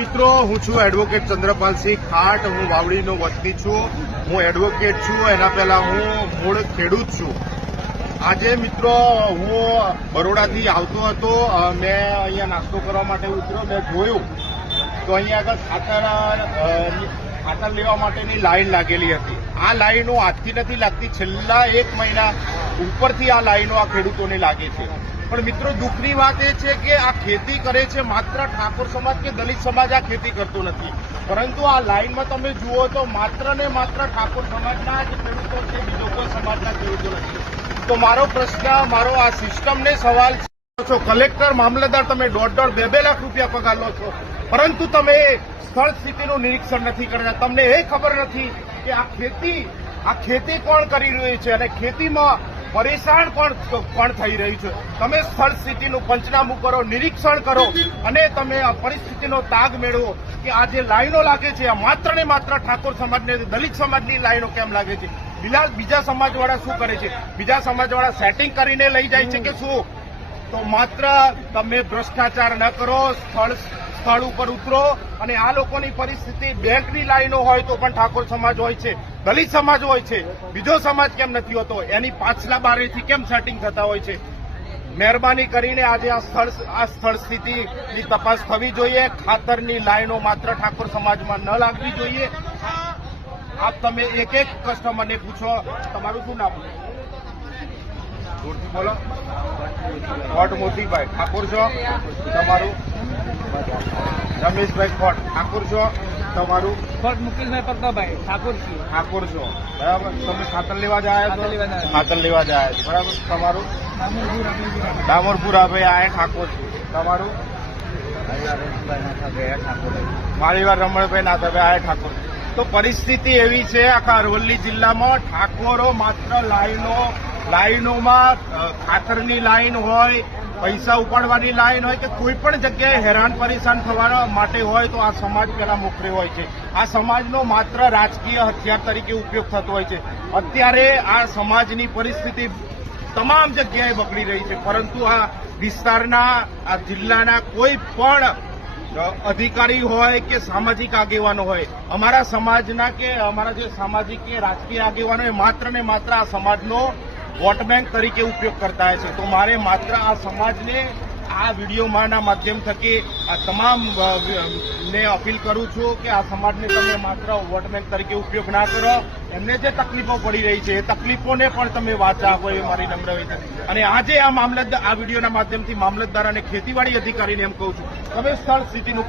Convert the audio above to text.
મિત્રો, હું છું એડવોકેટ ચંદ્રપાલસિંહ ખાટ. હું વાવડીનો વતની છું. હું એડવોકેટ છું. એના પહેલા હું મૂળ ખેડૂત છું. આજે મિત્રો હું બરોડાથી આવતો હતો. મેં અહીંયા નાસ્તો કરવા માટે ઉતર્યો. મેં જોયું તો અહીંયા આગળ ખાતર લેવા માટેની લાઈન લાગેલી હતી. આ લાઈનો આજથી નથી લાગતી, છેલ્લા 1 મહિના ઉપરથી આ લાઈનો આ ખેડૂતોને લાગે છે. પણ મિત્રો, દુઃખની વાત એ છે કે આ ખેતી કરે છે માત્ર ઠાકોર સમાજ કે દલિત સમાજ આ ખેતી કરતો નથી, પરંતુ આ લાઈનમાં તમે જુઓ તો માત્ર ને માત્ર ઠાકોર સમાજના જ ખેડૂતો છે, બીજો કોઈ સમાજના ખેડૂતો નથી. તો મારો પ્રશ્ન, મારો આ સિસ્ટમને સવાલ છો, કલેક્ટર મામલતદાર તમે 1.5-2 લાખ રૂપિયા પગાર લો છો, પરંતુ તમે સ્થળ સ્થિતિનું નિરીક્ષણ નથી કરતા. તમને એ ખબર નથી કે આ ખેતી કોણ કરી રહ્યું છે અને ખેતીમાં પરેશાન કોણ થઈ રહ્યું છે. તમે સ્થળ સ્થિતિનું પંચનામું કરો, નિરીક્ષણ કરો અને તમે આ પરિસ્થિતિનો તાગ મેળવો કે આ જે લાઈનો લાગે છે આ માત્ર ને માત્ર ઠાકોર સમાજને, દલિત સમાજની લાઈનો કેમ લાગે છે. બીજા સમાજવાળા શું કરે છે? બીજા સમાજવાળા સેટિંગ કરીને લઈ જાય છે કે શું? તો માત્ર તમે ભ્રષ્ટાચાર ન કરો, સ્થળ ઉપર ઉતરો. અને આ લોકોની પરિસ્થિતિ, બેંકની લાઈનો હોય તો પણ ઠાકોર સમાજ હોય છે, દલિત સમાજ હોય છે, બીજો સમાજ કેમ નથી હોતો? એની પાછલા બારીથી કેમ સેટિંગ થતા હોય છે? મહેરબાની કરીને આજે આ સ્થળ સ્થિતિની તપાસ થવી જોઈએ. ખાતરની લાઈનો માત્ર ઠાકોર સમાજમાં ન લાગવી જોઈએ. આપ તમે એક કસ્ટમરને પૂછો, તમારું શું નામ? બોલો. ખોટ મોતીભાઈ ઠાકોર છો? તમારું? રમેશભાઈ ખોટ ઠાકોર છો? તમારું? ખોટ મુકેશભાઈ પ્રતાપભાઈ ઠાકોર છો, બરાબર. તમે ખાતર લેવા જાય છો? ખાતર લેવા જાય, બરાબર. તમારું? ડામોરપુરા ભાઈ આ ઠાકોર છું. તમારું? માળીવાર રમણભાઈ નાથાભાઈ આ ઠાકોર. તો પરિસ્થિતિ એવી છે આખા અરવલ્લી જિલ્લામાં, ઠાકોરો માત્ર લાઈનોમાં ખાતરની લાઈન હોય, પૈસા ઉપાડવાની લાઈન હોય કે કોઈ પણ જગ્યાએ હેરાન પરેશાન થવા માટે હોય તો આ સમાજ પેલા મોખરે હોય છે. આ સમાજનો માત્ર રાજકીય હથિયાર તરીકે ઉપયોગ થતો હોય છે. અત્યારે આ સમાજની પરિસ્થિતિ તમામ જગ્યાએ બગડી રહી છે, પરંતુ આ વિસ્તારના, આ જિલ્લાના કોઈ પણ અધિકારી હોય કે સામાજિક આગેવાનો હોય, અમારા સમાજના કે અમારા જે સામાજિક કે રાજકીય આગેવાનો હોય, માત્ર ને માત્ર આ સમાજનો વોટ બેંક તરીકે ઉપયોગ કરતા હોય છે. તો મારે માત્ર આ સમાજને આ વિડીયોમાંના માધ્યમ થકી આ તમામ ને અપીલ કરું છું કે આ સમાજને તમે માત્ર વોટ બેંક તરીકે ઉપયોગ ના કરો. એમને જે તકલીફો પડી રહી છે એ તકલીફોને પણ તમે વાચા આપો, એ મારી નમ્ર વિનંતી. અને આજે આ વિડીયોના માધ્યમથી મામલતદાર અને ખેતીવાડી અધિકારીને એમ કહું છું, તમે સ્થળ સ્થિતિનું